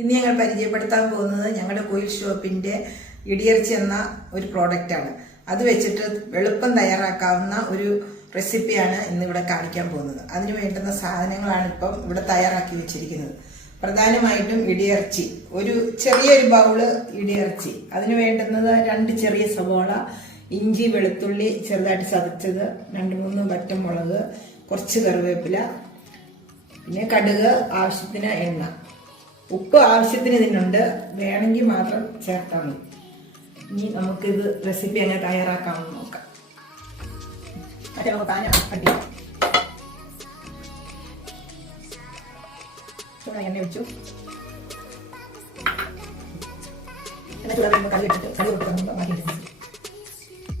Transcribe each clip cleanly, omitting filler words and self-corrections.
ഇന്ന് ഞങ്ങൾ പരിചയപ്പെടുത്താൻ പോകുന്നത് ഞങ്ങളുടെ കോയിൽ ഷോപ്പിന്റെ ഇടിയിറച്ചി എന്ന ഒരു പ്രോഡക്റ്റാണ്. അത് വെച്ചിട്ട് എളുപ്പം തയ്യാറാക്കാവുന്ന ഒരു റെസിപ്പിയാണ് ഇന്നിവിടെ കാണിക്കാൻ പോകുന്നത്. അതിന് വേണ്ടുന്ന സാധനങ്ങളാണ് ഇപ്പം ഇവിടെ തയ്യാറാക്കി വെച്ചിരിക്കുന്നത്. പ്രധാനമായിട്ടും ഇടിയിറച്ചി, ഒരു ചെറിയൊരു ബൗള് ഇടിയിറച്ചി, അതിന് വേണ്ടുന്നത് 2 ചെറിയ സവോള, ഇഞ്ചി വെളുത്തുള്ളി ചെറുതായിട്ട് ചതച്ചത്, 2-3 വറ്റൽമുളക്, കുറച്ച് കറിവേപ്പില, പിന്നെ കടുക്, ആവശ്യത്തിന് എണ്ണ, ഉപ്പ് ആവശ്യത്തിന് ഇതിനുണ്ട്, വേണമെങ്കിൽ മാത്രം ചേർത്താൽ മതി. ഇനി നമുക്കിത് റെസിപ്പി എങ്ങനെ തയ്യാറാക്കാമെന്ന് നോക്കാം. എണ്ണ വെച്ചു, എണ്ണ ചൂടാകുമ്പോൾ കറി ഇട്ടിട്ട് മാറ്റിയിട്ടുണ്ട്.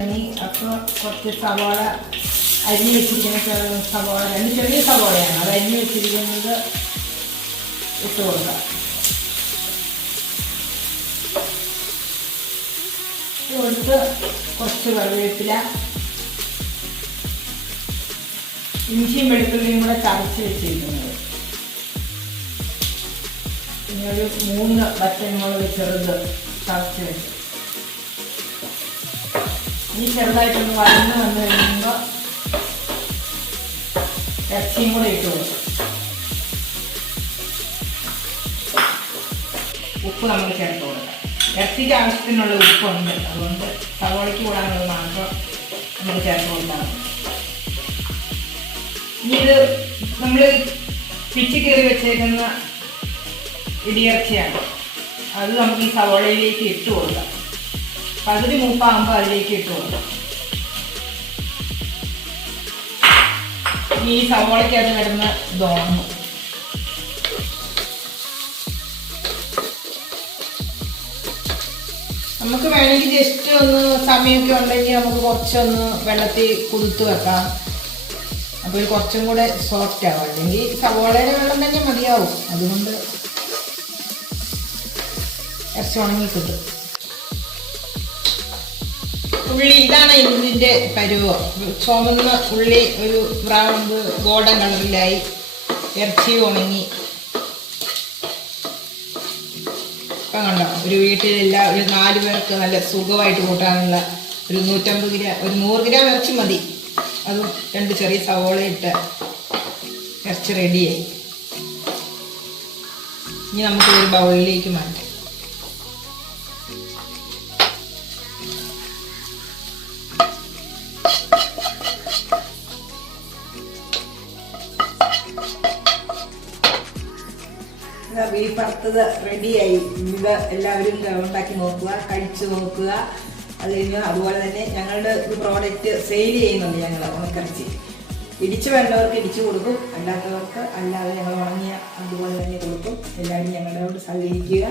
ഇനി അപ്പോൾ കുറച്ച് സവാള അരിഞ്ഞ് വെച്ചിരിക്കുന്ന സവാള, 2 ചെറിയ സവാളയാണ്, അത് അരിഞ്ഞ് വെച്ചിരിക്കുന്നത് ഇട്ട് കൊടുക്കാം. കൊടുത്ത് കുറച്ച് കറിവേപ്പില, ഇഞ്ചിയും വെളുത്തുള്ളിയും കൂടെ ചതച്ച് വെച്ചിരിക്കുന്നത്, പിന്നെ ഒരു 3 വറ്റൽമുളക് ചെറുത് ചതച്ച് വെച്ചു. ഇനി ചെറുതായിട്ടൊന്ന് വഴന്ന് വന്നു കഴിയുമ്പോൾ ഇറച്ചിയും കൂടെ ഇട്ട് കൊടുക്കും. ഉപ്പ് നമ്മൾ ചേർത്ത് കൊടുക്കാം. ഇറച്ചിക്ക് ആവശ്യത്തിനുള്ള ഉപ്പുണ്ട്, അതുകൊണ്ട് സവോളയ്ക്ക് കൂടാനുള്ളത് മാത്രം നമുക്ക് ചേർത്ത് കൊടുക്കാം. ഇനി ഇത് നമ്മൾ പിച്ചി കയറി വെച്ചേക്കുന്ന ഇടിയിറച്ചിയാണ്, അത് നമുക്ക് ഈ സവോളയിലേക്ക് ഇട്ട് കൊടുക്കാം. പകുതി മൂപ്പാകുമ്പോൾ അതിലേക്ക് ഇട്ട് കൊടുക്കാം. ഈ സവോളയ്ക്ക് അത് വരുന്ന ദോണം നമുക്ക് വേണമെങ്കിൽ ജസ്റ്റ് ഒന്ന് സമയമൊക്കെ ഉണ്ടെങ്കിൽ നമുക്ക് കുറച്ചൊന്ന് വെള്ളത്തിൽ കുതിർത്ത് വെക്കാം. അപ്പോൾ കുറച്ചും കൂടെ സോഫ്റ്റ് ആവും. അല്ലെങ്കിൽ സവോളയുടെ വെള്ളം തന്നെ മതിയാവും. അതുകൊണ്ട് ഇറച്ചി ഉണങ്ങി കിട്ടും. ഉള്ളി, ഇതാണ് ഇതിൻ്റെ പരുവം. ചുമന്ന ഉള്ളി ഒരു ബ്രൗൺ ഗോൾഡൻ കളറിലായി, ഇറച്ചി ഉണങ്ങി. ഇപ്പം കണ്ടോ, ഒരു വീട്ടിലെല്ലാം ഒരു 4 പേർക്ക് നല്ല സുഖമായിട്ട് കൂട്ടാനുള്ള ഒരു 150 ഗ്രാം, ഒരു 100 ഗ്രാം ഇറച്ചി മതി. അതും 2 ചെറിയ സവോള ഇട്ട് ഇറച്ചി റെഡിയായി. ഇനി നമുക്ക് ഒരു ബൗളിലേക്ക് മാറ്റാം. ബീഫ് വറുത്തത് റെഡിയായി. ഇത് എല്ലാവരും ഉണ്ടാക്കി നോക്കുക, കഴിച്ചു നോക്കുക. അത് കഴിഞ്ഞ് അതുപോലെ തന്നെ ഞങ്ങളുടെ ഒരു പ്രോഡക്റ്റ് സെയിൽ ചെയ്യുന്നുണ്ട്. ഞങ്ങൾ ഉണക്കിറച്ചി ഇടിച്ചു വേണ്ടവർക്ക് ഇടിച്ചു കൊടുക്കും, അല്ലാത്തവർക്ക് അല്ലാതെ ഞങ്ങൾ ഉണങ്ങിയ അതുപോലെ തന്നെ കൊടുക്കും. എല്ലാവരും ഞങ്ങളോട് സഹകരിക്കുക.